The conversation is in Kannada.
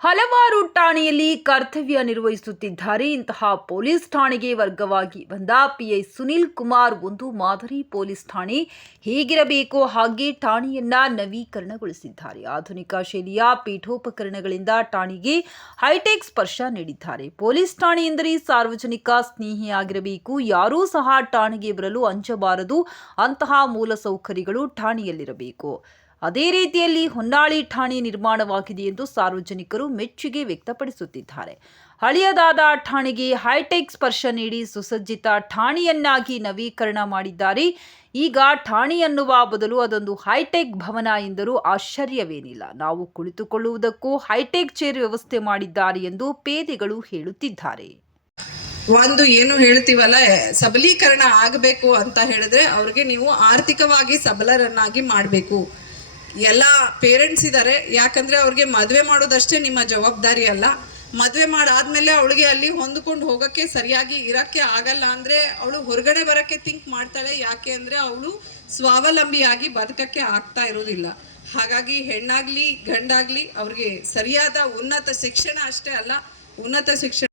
ಹಲವಾರು ಠಾಣೆಯಲ್ಲಿ ಕರ್ತವ್ಯ ನಿರ್ವಹಿಸುತ್ತಿದ್ದಾರೆ. ಇಂತಹ ಪೊಲೀಸ್ ಠಾಣೆಗೆ ವರ್ಗವಾಗಿ ಬಂದ ಪಿಐ ಸುನಿಲ್ ಕುಮಾರ್ ಒಂದು ಮಾದರಿ ಪೊಲೀಸ್ ಠಾಣೆ. ಹೇಗಿರಬೇಕೋ? ಹಾಗೆ ಠಾಣೆಯನ್ನ ನವೀಕರಣಗೊಳಿಸಿದ್ದಾರೆ. ಆಧುನಿಕ ಶೈಲಿಯ ಪೀಠೋಪಕರಣಗಳಿಂದ ಠಾಣೆಗೆ ಹೈಟೆಕ್ ಸ್ಪರ್ಶ ನೀಡಿದ್ದಾರೆ. ಪೊಲೀಸ್ ಠಾಣೆ ಎಂದರೆ ಸಾರ್ವಜನಿಕ ಸ್ನೇಹಿಯಾಗಿರಬೇಕು ಯಾರೂ ಸಹ ಠಾಣೆಗೆ ಬರಲು ಅಂಜಬಾರದು. ಅಂತಹ ಮೂಲಸೌಕರ್ಯಗಳು ಠಾಣೆಯಲ್ಲಿರಬೇಕು. ಅದೇ ರೀತಿಯಲ್ಲಿ ಹೊನ್ನಾಳಿ ಠಾಣೆ ನಿರ್ಮಾಣವಾಗಿದೆ ಎಂದು ಸಾರ್ವಜನಿಕರು ಮೆಚ್ಚುಗೆ ವ್ಯಕ್ತಪಡಿಸುತ್ತಿದ್ದಾರೆ. ಹಳೆಯದಾದ ಠಾಣೆಗೆ ಹೈಟೆಕ್ ಸ್ಪರ್ಶ ನೀಡಿ ಸುಸಜ್ಜಿತ ಠಾಣೆಯನ್ನಾಗಿ ನವೀಕರಣ ಮಾಡಿದ್ದಾರೆ. ಈಗ ಠಾಣೆ ಅನ್ನುವ ಬದಲು ಅದೊಂದು ಹೈಟೆಕ್ ಭವನ ಎಂದರೂ ಆಶ್ಚರ್ಯವೇನಿಲ್ಲ. ನಾವು ಕುಳಿತುಕೊಳ್ಳುವುದಕ್ಕೂ ಹೈಟೆಕ್ ಚೇರ್ ವ್ಯವಸ್ಥೆ ಮಾಡಿದ್ದಾರೆ ಎಂದು ಪೇದೆಗಳು ಹೇಳುತ್ತಿದ್ದಾರೆ. ಒಂದು ಏನು ಹೇಳ್ತೀವಲ್ಲ ಸಬಲೀಕರಣ ಆಗಬೇಕು ಅಂತ ಹೇಳಿದ್ರೆ ಅವ್ರಿಗೆ ನೀವು ಆರ್ಥಿಕವಾಗಿ ಸಬಲರನ್ನಾಗಿ ಮಾಡಬೇಕು. ಎಲ್ಲ ಪೇರೆಂಟ್ಸ್ ಇದ್ದಾರೆ ಯಾಕಂದ್ರೆ ಅವ್ರಿಗೆ ಮದುವೆ ಮಾಡೋದಷ್ಟೇ ನಿಮ್ಮ ಜವಾಬ್ದಾರಿ ಅಲ್ಲ. ಮದುವೆ ಮಾಡಾದ್ಮೇಲೆ ಅವಳಿಗೆ ಅಲ್ಲಿ ಹೊಂದ್ಕೊಂಡು ಹೋಗಕ್ಕೆ ಸರಿಯಾಗಿ ಇರಕ್ಕೆ ಆಗಲ್ಲ ಅಂದ್ರೆ ಅವಳು ಹೊರಗಡೆ ಬರಕ್ಕೆ ಥಿಂಕ್ ಮಾಡ್ತಾಳೆ. ಯಾಕೆ ಅಂದ್ರೆ ಅವಳು ಸ್ವಾವಲಂಬಿಯಾಗಿ ಬದುಕಕ್ಕೆ ಆಗ್ತಾ ಇರೋದಿಲ್ಲ ಹಾಗಾಗಿ ಹೆಣ್ಣಾಗ್ಲಿ ಗಂಡಾಗ್ಲಿ ಅವ್ರಿಗೆ ಸರಿಯಾದ ಉನ್ನತ ಶಿಕ್ಷಣ ಅಷ್ಟೇ ಅಲ್ಲ. ಉನ್ನತ ಶಿಕ್ಷಣ